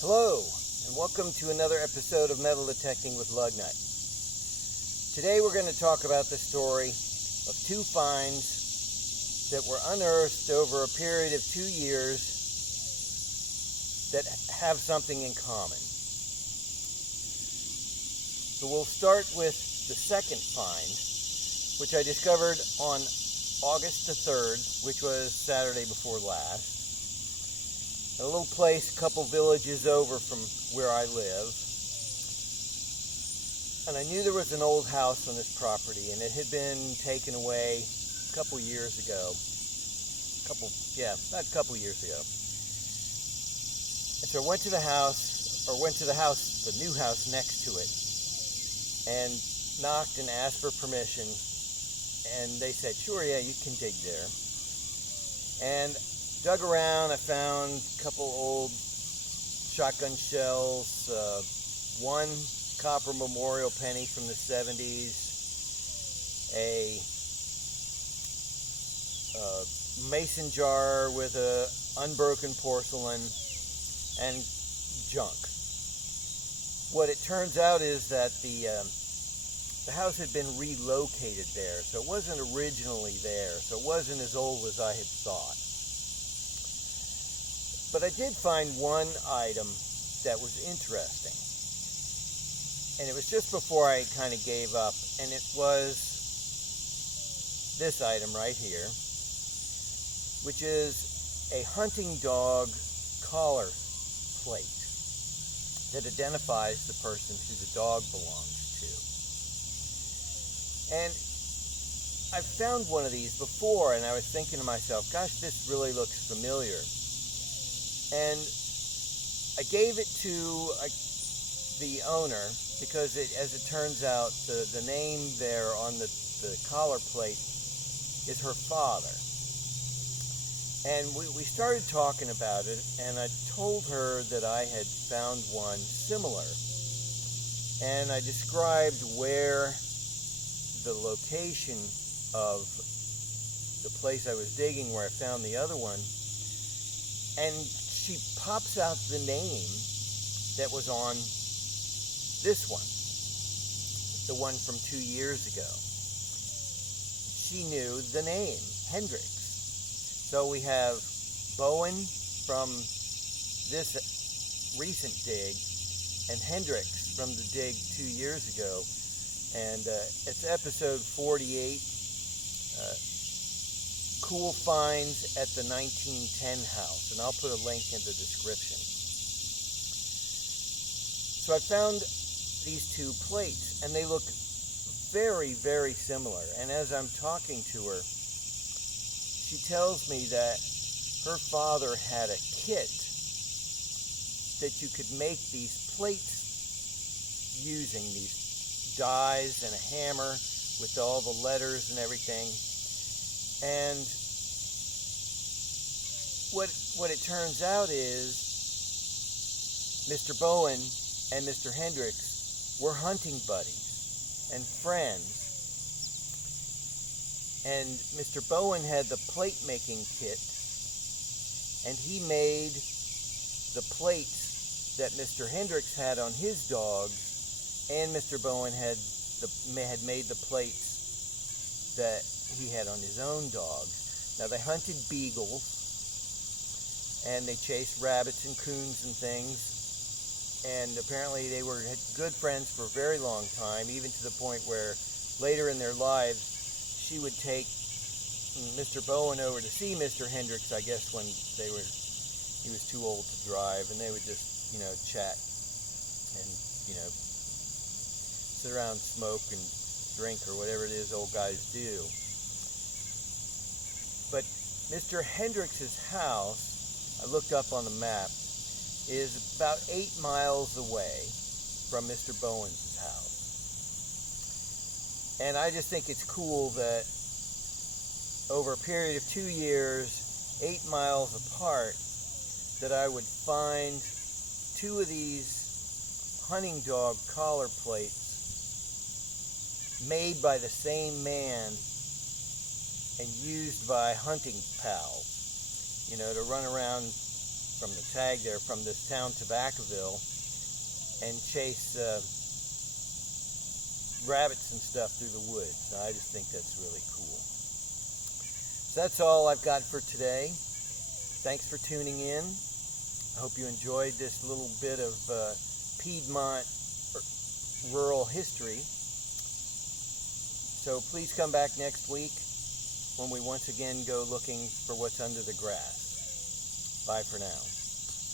Hello, and welcome to another episode of Metal Detecting with Lugnut. Today we're going to talk about the story of two finds that were unearthed over a period of 2 years that have something in common. So we'll start with the second find, which I discovered on August the 3rd, which was Saturday before last. A little place a couple villages over from where I live. And I knew there was an old house on this property, and it had been taken away a couple years ago. About a couple years ago. And so I went to the new house next to it, and knocked and asked for permission, and they said, sure, yeah, you can dig there. And dug around, I found a couple old shotgun shells, one copper memorial penny from the 70s, a mason jar with a unbroken porcelain, and junk. What it turns out is that the house had been relocated there, so it wasn't originally there, so it wasn't as old as I had thought. But I did find one item that was interesting. And it was just before I kind of gave up. And it was this item right here, which is a hunting dog collar plate that identifies the person who the dog belongs to. And I've found one of these before, and I was thinking to myself, gosh, this really looks familiar. And I gave it to the owner because, as it turns out, the name there on the collar plate is her father. And we started talking about it, and I told her that I had found one similar. And I described where the location of the place I was digging where I found the other one, and she pops out the name that was on this one, the one from 2 years ago. She knew the name, Hendricks. So we have Bowen from this recent dig and Hendricks from the dig 2 years ago. And it's episode 48. Cool finds at the 1910 house, and I'll put a link in the description. So I found these two plates, and they look very, very similar. And as I'm talking to her, she tells me that her father had a kit that you could make these plates using these dies and a hammer with all the letters and everything. And what it turns out is Mr. Bowen and Mr. Hendricks were hunting buddies and friends. And Mr. Bowen had the plate making kit, and he made the plates that Mr. Hendricks had on his dogs, and Mr. Bowen had made the plates that he had on his own dogs. Now, they hunted beagles, and they chased rabbits and coons and things, and apparently they were good friends for a very long time, even to the point where later in their lives she would take Mr. Bowen over to see Mr. Hendricks, I guess when he was too old to drive, and they would just, chat and, sit around, smoke and drink or whatever it is old guys do. But Mr. Hendricks' house, I looked up on the map, is about 8 miles away from Mr. Bowen's house. And I just think it's cool that over a period of 2 years, 8 miles apart, that I would find two of these hunting dog collar plates made by the same man and used by hunting pals, to run around from the tag there, from this town to Vacaville, and chase rabbits and stuff through the woods. I just think that's really cool. So that's all I've got for today. Thanks for tuning in. I hope you enjoyed this little bit of Piedmont rural history. So please come back next week when we once again go looking for what's under the grass. Bye for now.